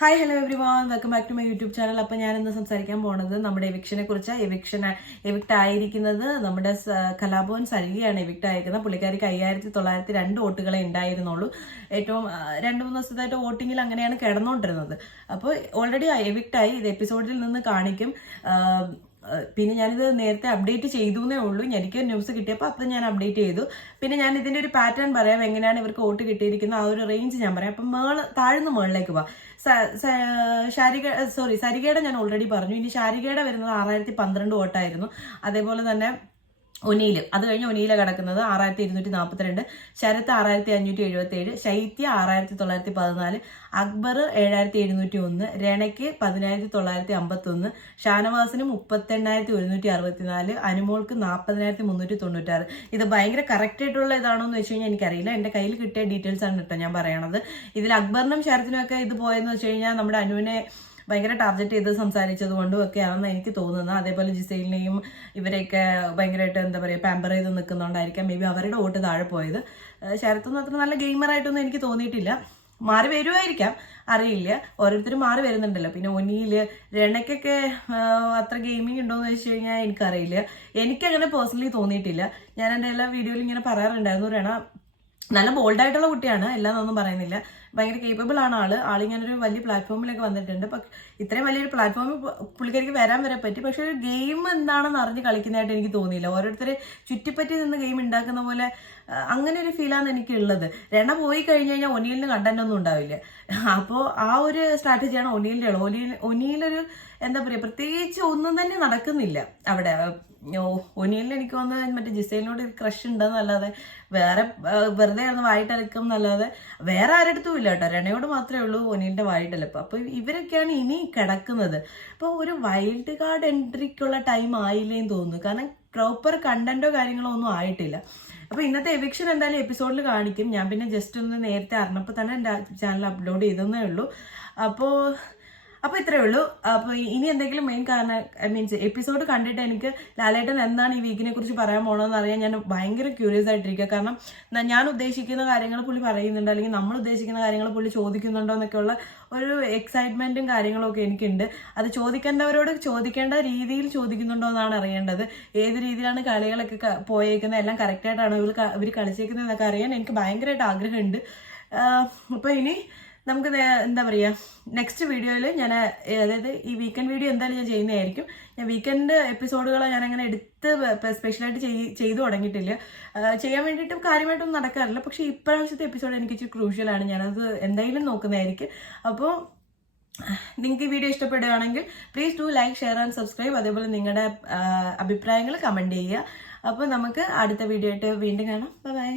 Hi hello everyone, welcome back to my YouTube channel. അപ്പം ഞാനിന്ന് സംസാരിക്കാൻ പോകുന്നത് നമ്മുടെ എവിക്ഷനെ കുറിച്ച്. എവിക്റ്റ് ആയിരിക്കുന്നത് നമ്മുടെ കലാഭവൻ സരികയാണ് എവിക്റ്റ് ആയിരിക്കുന്നത്. പുള്ളിക്കാരിക്ക് 5902 വോട്ടുകളെ ഉണ്ടായിരുന്നുള്ളൂ. ഏറ്റവും 2-3 ദിവസത്തായിട്ട് വോട്ടിങ്ങിൽ അങ്ങനെയാണ് കിടന്നുകൊണ്ടിരുന്നത്. അപ്പോൾ ഓൾറെഡി എവിക്റ്റ് ആയി. ഇത് എപ്പിസോഡിൽ നിന്ന് കാണിക്കും. പിന്നെ ഞാനിത് നേരത്തെ അപ്ഡേറ്റ് ചെയ്തുവെന്നേ ഉള്ളൂ. എനിക്ക് ന്യൂസ് കിട്ടിയപ്പോൾ അപ്പം ഞാൻ അപ്ഡേറ്റ് ചെയ്തു. പിന്നെ ഞാൻ ഇതിൻ്റെ ഒരു പാറ്റേൺ പറയാം, എങ്ങനെയാണ് ഇവർക്ക് വോട്ട് കിട്ടിയിരിക്കുന്നത്, ആ ഒരു റേഞ്ച് ഞാൻ പറയാം. അപ്പം താഴ്ന്ന മുകളിലേക്ക് പോവാം. സരികയുടെ ഞാൻ ഓൾറെഡി പറഞ്ഞു. ഇനി ശാരികയുടെ വരുന്നത് 6012 വോട്ടായിരുന്നു. അതേപോലെ തന്നെ ഒനീല്, അത് കഴിഞ്ഞ് ഒനീല കിടക്കുന്നത് 6242, ശരത്ത് 6577, ശൈത്യ 6914, അക്ബർ 7701, രണയ്ക്ക് 10951, ഷാനവാസിന് 38164, അനുമോൾക്ക് 40396. ഇത് ഭയങ്കര കറക്റ്റ് ആയിട്ടുള്ള ഇതാണോ എന്ന് വെച്ച് കഴിഞ്ഞാൽ എനിക്കറിയില്ല. എൻ്റെ കയ്യിൽ കിട്ടിയ ഡീറ്റെയിൽസ് ആണ് കേട്ടോ ഞാൻ പറയണത്. ഇതിൽ അക്ബറിനും ശരത്തിനും ഒക്കെ ഇത് പോയെന്ന് വെച്ച് കഴിഞ്ഞാൽ നമ്മുടെ അനുവിനെ ഭയങ്കര ടാർഗറ്റ് ചെയ്ത് സംസാരിച്ചത് കൊണ്ടും ഒക്കെ ആണെന്ന് എനിക്ക് തോന്നുന്നത്. അതേപോലെ ജിസൈലിനെയും ഇവരെയൊക്കെ ഭയങ്കരമായിട്ട് എന്താ പറയുക പാമ്പർ ചെയ്ത് നിൽക്കുന്നതുകൊണ്ടായിരിക്കാം മേ ബി അവരുടെ വോട്ട് താഴെ പോയത്. ശരത്തൊന്നും അത്ര നല്ല ഗെയിമറായിട്ടൊന്നും എനിക്ക് തോന്നിയിട്ടില്ല. മാറി വരുമായിരിക്കാം, അറിയില്ല. ഓരോരുത്തരും മാറി വരുന്നുണ്ടല്ലോ. പിന്നെ ഒനിയില് രണയ്ക്കൊക്കെ അത്ര ഗെയിമിംഗ് ഉണ്ടോയെന്ന് വെച്ച് കഴിഞ്ഞാൽ എനിക്കറിയില്ല. എനിക്കങ്ങനെ പേഴ്സണലി തോന്നിയിട്ടില്ല. ഞാൻ എൻ്റെ എല്ലാ വീഡിയോയിലും ഇങ്ങനെ പറയാറുണ്ടായിരുന്നു, രണ നല്ല ബോൾഡായിട്ടുള്ള കുട്ടിയാണ്, എല്ലാന്നൊന്നും പറയുന്നില്ല. ഭയങ്കര കേപ്പബിൾ ആണ് ആളിങ്ങനൊരു വലിയ പ്ലാറ്റ്ഫോമിലൊക്കെ വന്നിട്ടുണ്ട്. പക്ഷെ ഇത്രയും വലിയൊരു പ്ലാറ്റ്ഫോമിൽ പുള്ളിക്കാരിക്ക് വരാൻ വരെ പറ്റി. പക്ഷെ ഒരു ഗെയിം എന്താണെന്ന് അറിഞ്ഞ് കളിക്കുന്നതായിട്ട് എനിക്ക് തോന്നിയില്ല. ഓരോരുത്തരെ ചുറ്റിപ്പറ്റി നിന്ന് ഗെയിം ഉണ്ടാക്കുന്ന പോലെ അങ്ങനെ ഒരു ഫീലാണ് എനിക്കുള്ളത്. രണ പോയി കഴിഞ്ഞ് കഴിഞ്ഞാൽ ഒനിയലിന് കണ്ടന്റ് ഒന്നും ഉണ്ടാവില്ല. അപ്പോൾ ആ ഒരു സ്ട്രാറ്റജിയാണ് ഒനിയലിൻ്റെ ഉള്ളത്. ഒനിയിലൊരു എന്താ പറയുക, പ്രത്യേകിച്ച് ഒന്നും തന്നെ നടക്കുന്നില്ല അവിടെ. ഒനിയലിന് എനിക്ക് തോന്നുന്നത് മറ്റേ ജിസൈലിനോട് ക്രഷ് ഉണ്ടെന്നല്ലാതെ വേറെ വെറുതെ ഒന്ന് വായിട്ടലക്കും എന്നല്ലാതെ വേറെ ആരടുത്തും ഇല്ല കേട്ടോ. രണയോട് മാത്രമേ ഉള്ളൂ ഒനിയലിന്റെ വായിട്ടലപ്പ്. അപ്പൊ ഇവരൊക്കെയാണ് ഇനി കിടക്കുന്നത്. അപ്പോൾ ഒരു വൈൽഡ് കാർഡ് എൻട്രിക്കുള്ള ടൈം ആയില്ലേന്ന് തോന്നുന്നു. കാരണം പ്രോപ്പർ കണ്ടന്റോ കാര്യങ്ങളോ ഒന്നും ആയിട്ടില്ല. അപ്പൊ ഇന്നത്തെ എവിക്ഷൻ എന്തായാലും എപ്പിസോഡിൽ കാണിക്കും. ഞാൻ പിന്നെ ജസ്റ്റ് ഒന്ന് നേരത്തെ അറിഞ്ഞപ്പോൾ തന്നെ എൻ്റെ ചാനൽ അപ്ലോഡ് ചെയ്തതേ ഉള്ളൂ. അപ്പോൾ ഇത്രയേ ഉള്ളൂ. അപ്പോൾ ഇനി എന്തെങ്കിലും മെയിൻ മീൻസ് എപ്പിസോഡ് കണ്ടിട്ട് എനിക്ക് ലാലേട്ടൻ എന്താണ് ഈ വീക്കിനെ കുറിച്ച് പറയാൻ പോകണമെന്ന് അറിയാൻ ഞാൻ ഭയങ്കര ക്യൂരിയസ് ആയിട്ടിരിക്കുക. കാരണം ഞാൻ ഉദ്ദേശിക്കുന്ന കാര്യങ്ങൾ പുള്ളി പറയുന്നുണ്ട്, അല്ലെങ്കിൽ നമ്മൾ ഉദ്ദേശിക്കുന്ന കാര്യങ്ങൾ പുള്ളി ചോദിക്കുന്നുണ്ടോ എന്നൊക്കെയുള്ള ഒരു എക്സൈറ്റ്മെന്റും കാര്യങ്ങളും ഒക്കെ എനിക്കുണ്ട്. അത് ചോദിക്കേണ്ടവരോട് ചോദിക്കേണ്ട രീതിയിൽ ചോദിക്കുന്നുണ്ടോ എന്നാണ് അറിയേണ്ടത്. ഏത് രീതിയിലാണ് കളികളൊക്കെ പോയേക്കുന്നത്, എല്ലാം കറക്റ്റായിട്ടാണോ ഇവർ കളിച്ചേക്കുന്നത് എന്നൊക്കെ അറിയാൻ എനിക്ക് ഭയങ്കരമായിട്ട് ആഗ്രഹമുണ്ട്. അപ്പോൾ ഇനി നമുക്ക് എന്താ പറയുക, നെക്സ്റ്റ് വീഡിയോയിൽ ഞാൻ അതായത് ഈ വീക്കെൻഡ് വീഡിയോ എന്തായാലും ഞാൻ ചെയ്യുന്നതായിരിക്കും. ഞാൻ വീക്കെൻഡ് എപ്പിസോഡുകൾ ഞാൻ അങ്ങനെ എടുത്ത് സ്പെഷ്യലായിട്ട് ചെയ്തു തുടങ്ങിയിട്ടില്ല. ചെയ്യാൻ വേണ്ടിയിട്ട് കാര്യമായിട്ടൊന്നും നടക്കാറില്ല. പക്ഷേ ഇപ്രാവശ്യത്തെ എപ്പിസോഡ് എനിക്ക് ഇച്ചിരി ക്രൂഷ്യലാണ്. ഞാനത് എന്തായാലും നോക്കുന്നതായിരിക്കും. അപ്പോൾ നിങ്ങൾക്ക് ഈ വീഡിയോ ഇഷ്ടപ്പെടുകയാണെങ്കിൽ please do like, share and subscribe. അതേപോലെ നിങ്ങളുടെ അഭിപ്രായങ്ങൾ കമൻറ്റ് ചെയ്യുക. അപ്പോൾ നമുക്ക് അടുത്ത വീഡിയോ ആയിട്ട് വീണ്ടും കാണാം. ബൈ.